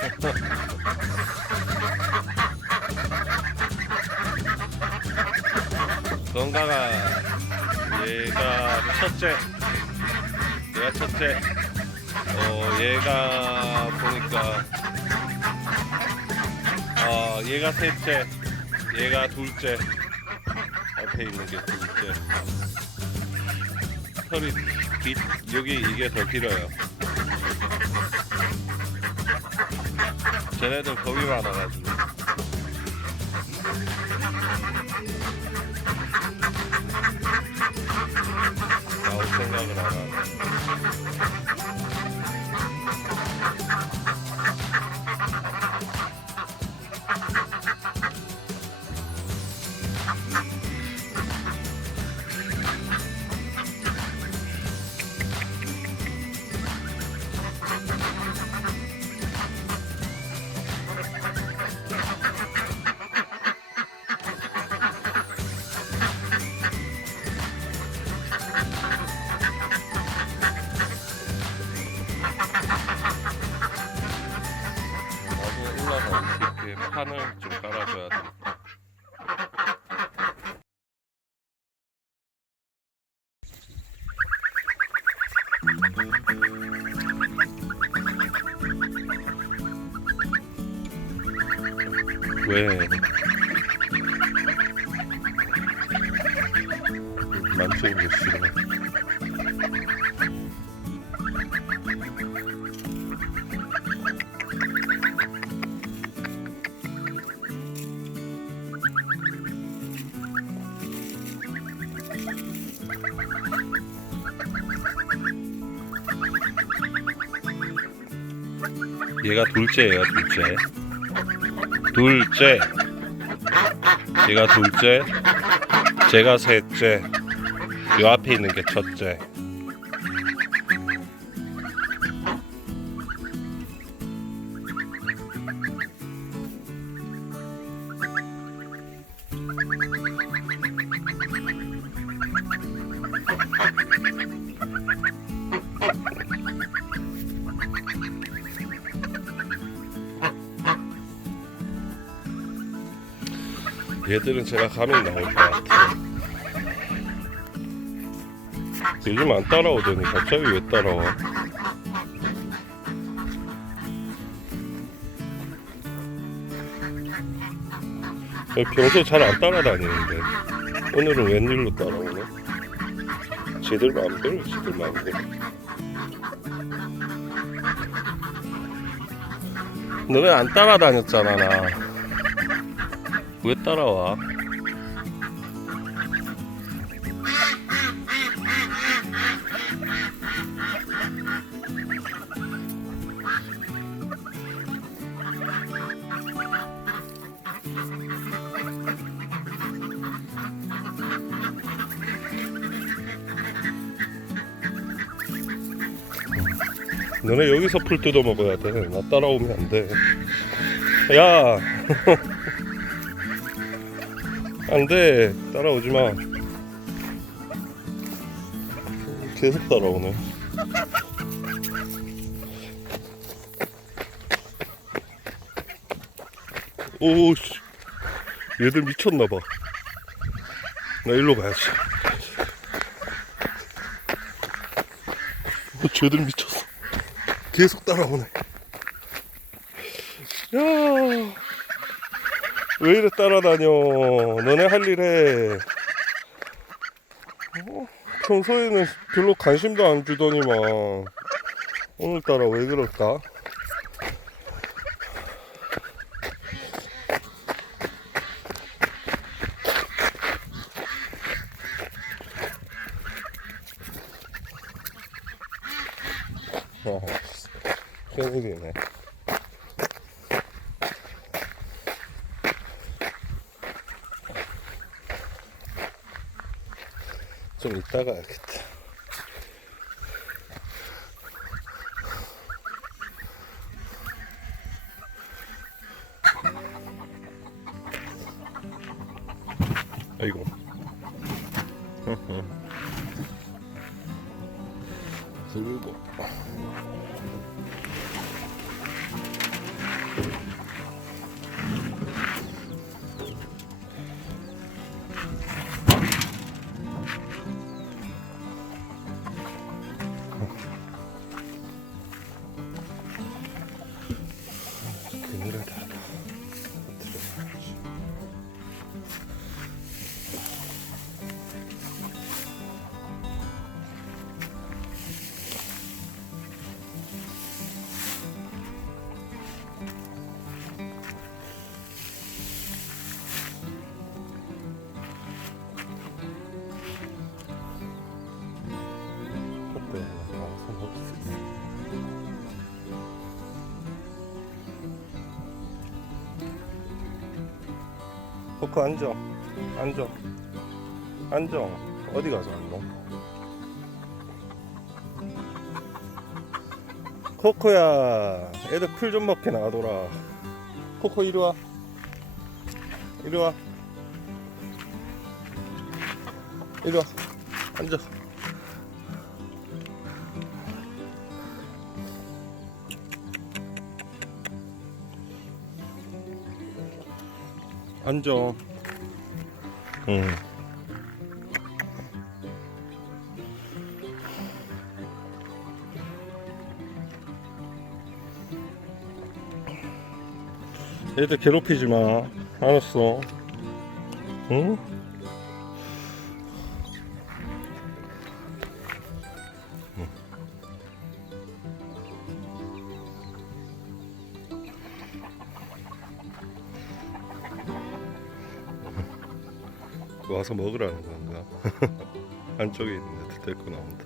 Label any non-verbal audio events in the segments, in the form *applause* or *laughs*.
*laughs* 건강아 얘가 첫째. 얘가 첫째. 어 얘가 보니까. 어 얘가 셋째. 얘가 둘째. 앞에 있는 게 둘째. 털이 긴 여기 이게 더 길어요 쟤네들 겁이 많아가지고 나올 생각을 안 하네. 이렇게 판을 좀 깔아줘야 돼. 왜? 얘가 둘째예요, 둘째. 둘째. 얘가 둘째. 제가 셋째. 요 앞에 있는 게 첫째. 얘들은 제가 가면 나올 것 같아. 요즘 안 따라오더니 갑자기 왜 따라와? 평소 잘 안 따라다니는데 오늘은 웬일로 따라오네? 지들 마음대로 지들 마음대로 너네 안 따라다녔잖아 나 왜 따라와? 너네 여기서 풀 뜯어 먹어야 돼. 나 따라오면 안 돼. 야, *laughs* 안 돼. 따라오지 마. 계속 따라오네. 오씨, 얘들 미쳤나봐. 나 일로 가야지. 어, 쟤들 미쳤어. 계속 따라오네. 야, 왜 이래 따라다녀? 너네 할 일 해. 어, 평소에는 별로 관심도 안 주더니만 오늘따라 왜 그럴까? 아, 큰일이네. 좀 이따가 야겠다. 아이고. *laughs* 들고. 코코 앉아 앉아 앉아 어디 가서 앉아 코코야 애들 풀 좀 먹게 놔둬라. 코코 이리 와. 이리 와. 이리 와. 앉아 앉아. 응. 애들 괴롭히지 마. 알았어. 응? 와서 먹으라는 건가? *laughs* 안쪽에 있는 애들 데리고 나온다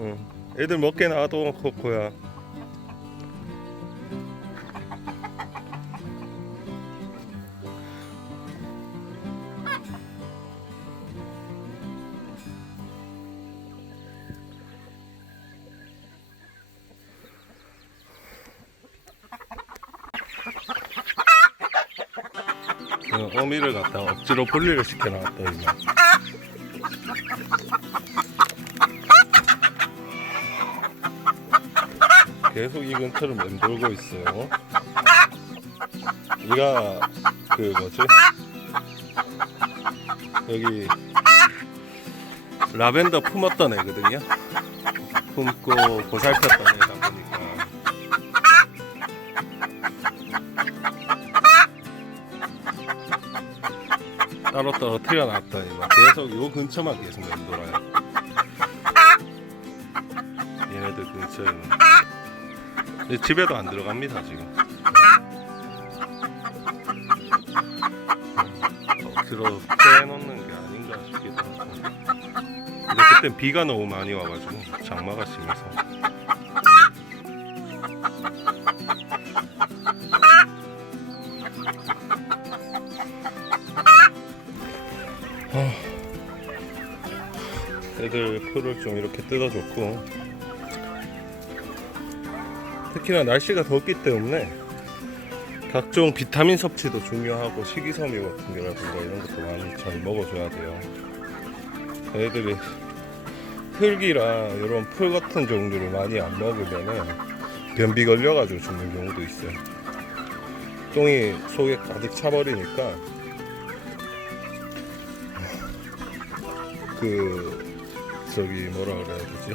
응. 애들 먹게 놔둬 코코야 어, 어미를 갖다 억지로 분리를 시켜놨다 이거. 계속 이 근처를 맴돌고 있어요. 얘가 그 뭐지? 여기 라벤더 품었던 애거든요. 품고 보살폈던 따로 따로 튀어나왔더니 막 계속 요 근처만 계속 맴돌아요. 얘네들 근처에는 근데 집에도 안 들어갑니다 지금. 음, 억지로 빼놓는 게 아닌가 싶기도 하고. 근데 그땐 비가 너무 많이 와가지고 장마가 심해서. 애들 풀을 좀 이렇게 뜯어줬고. 특히나 날씨가 덥기 때문에 각종 비타민 섭취도 중요하고 식이섬유 같은 거라든가 이런 것도 많이 잘 먹어줘야 돼요. 애들이 흙이랑 이런 풀 같은 종류를 많이 안 먹으면은 변비 걸려가지고 죽는 경우도 있어요. 똥이 속에 가득 차버리니까 그 저기 뭐라 그래야 되지?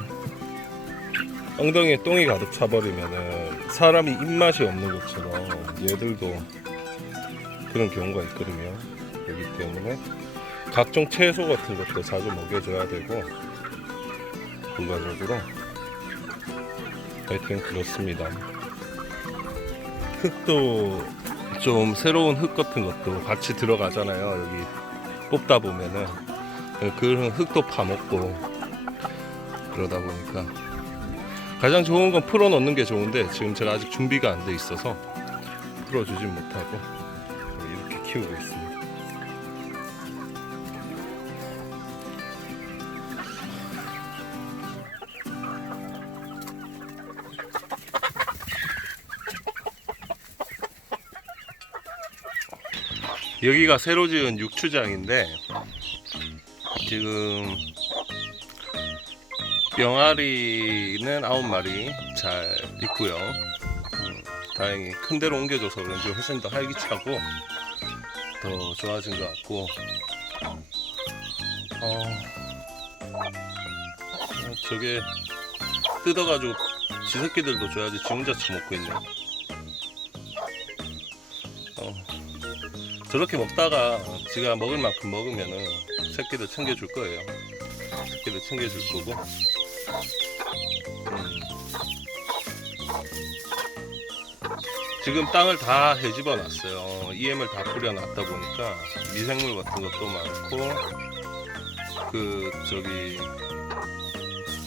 엉덩이에 똥이 가득 차버리면은 사람이 입맛이 없는 것처럼 얘들도 그런 경우가 있거든요. 그렇기 때문에 각종 채소 같은 것도 자주 먹여줘야 되고 부가적으로. 하여튼 그렇습니다. 흙도 좀 새로운 흙 같은 것도 같이 들어가잖아요. 여기 뽑다 보면은. 그런 흙도 파먹고 그러다 보니까 가장 좋은 건 풀어 넣는 게 좋은데 지금 제가 아직 준비가 안 돼 있어서 풀어 주진 못하고 이렇게 키우고 있습니다. 여기가 새로 지은 육추장인데 지금 병아리는 아홉 마리 잘 있고요. 음, 다행히 큰 데로 옮겨줘서 그런지 훨씬 더 활기차고 더 좋아진 것 같고 어, 어, 저게 뜯어가지고 지 새끼들도 줘야지 지 혼자 처먹고 있네. 어, 저렇게 먹다가 지가 먹을 만큼 먹으면은 새끼들 챙겨줄 거예요. 새끼들 챙겨줄 거고. 음. 지금 땅을 다 헤집어 놨어요. EM을 다 뿌려놨다 보니까 미생물 같은 것도 많고 그 저기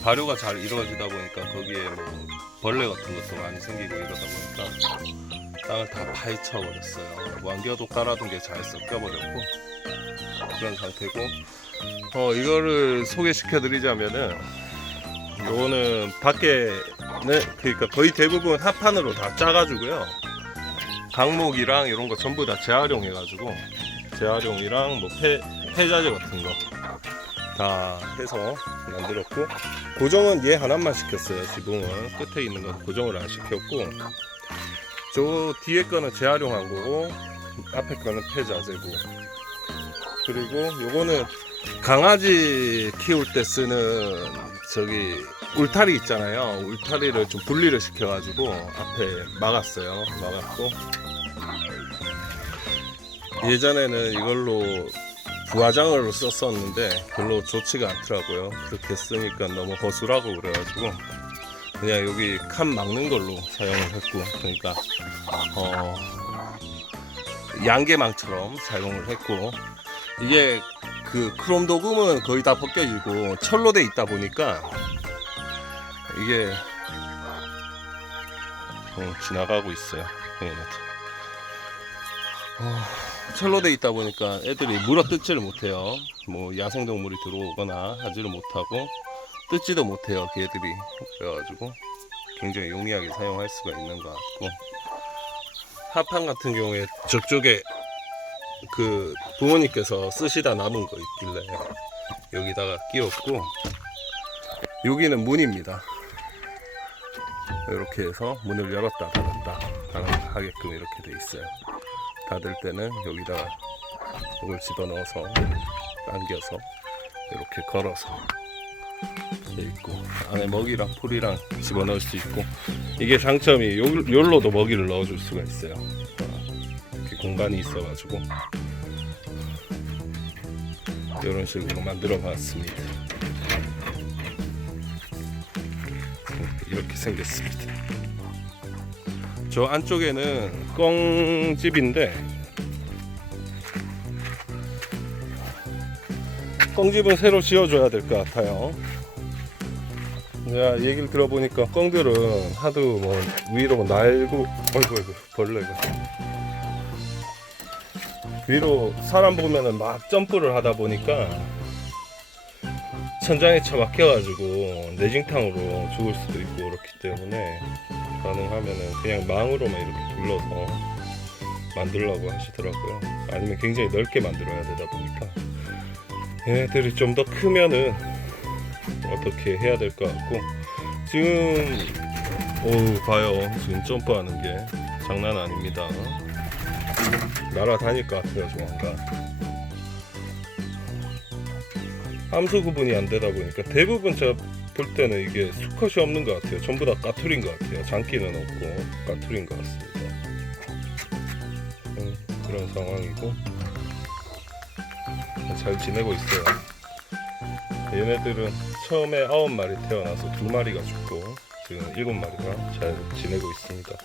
발효가 잘 이루어지다 보니까 거기에 뭐 벌레 같은 것도 많이 생기고 이러다 보니까 땅을 다 파헤쳐 버렸어요. 완겨도 깔아둔 게 잘 섞여 버렸고 그런 상태고 어 이거를 소개시켜 드리자면은 요거는 밖에는 그러니까 거의 대부분 합판으로 다 짜가지고요. 강목이랑 이런 거 전부 다 재활용 해가지고 재활용이랑 뭐 폐, 폐자재 같은 거 다 해서 만들었고 고정은 얘 하나만 시켰어요 지붕은 끝에 있는 건 고정을 안 시켰고 저 뒤에 거는 재활용한 거고 앞에 거는 폐자재고 그리고 요거는 강아지 키울 때 쓰는 저기 울타리 있잖아요. 울타리를 좀 분리를 시켜가지고 앞에 막았어요. 막았고. 예전에는 이걸로 부화장으로 썼었는데 별로 좋지가 않더라고요. 그렇게 쓰니까 너무 허술하고 그래가지고 그냥 여기 칸 막는 걸로 사용을 했고 그러니까 어 양계망처럼 사용을 했고. 이게 그 크롬 도금은 거의 다 벗겨지고 철로 돼 있다 보니까 이게 어, 지나가고 있어요. 예. 어, 철로 돼 있다 보니까 애들이 물어 뜯지를 못해요. 뭐 야생동물이 들어오거나 하지를 못하고 뜯지도 못해요. 걔들이 그래가지고 굉장히 용이하게 사용할 수가 있는 것 같고 합판 같은 경우에 저쪽에 그 부모님께서 쓰시다 남은 거 있길래 여기다가 끼웠고 여기는 문입니다. 이렇게 해서 문을 열었다 닫았다 가능하게끔 이렇게 돼 있어요. 닫을 때는 여기다가 이걸 집어넣어서 당겨서 이렇게 걸어서 돼 있고 안에 먹이랑 풀이랑 집어넣을 수 있고 이게 장점이 요, 요로도 먹이를 넣어줄 수가 있어요 어, 공간이 있어가지고 이런 식으로 만들어 봤습니다. 이렇게 생겼습니다. 저 안쪽에는 꽁집인데 꽁집은 새로 지어줘야 될 것 같아요. 내가 얘기를 들어보니까 꽁들은 하도 뭐 위로 날고 어이구 어이구 벌레가 위로 사람 보면은 막 점프를 하다 보니까 천장에 처박혀가지고 내진탕으로 죽을 수도 있고 그렇기 때문에 가능하면은 그냥 망으로만 이렇게 둘러서 만들려고 하시더라고요. 아니면 굉장히 넓게 만들어야 되다 보니까 얘네들이 좀 더 크면은 어떻게 해야 될 것 같고 지금 오 봐요 지금 점프하는 게 장난 아닙니다. 날아다닐 것 같아요 조만간. 함수 구분이 안 되다 보니까 대부분 제가 볼 때는 이게 수컷이 없는 것 같아요. 전부 다 까투리인 것 같아요. 장기는 없고 까투리인 것 같습니다. 음, 그런 상황이고 잘 지내고 있어요. 얘네들은 처음에 아홉 마리 태어나서 두 마리가 죽고 지금 일곱 마리가 잘 지내고 있습니다.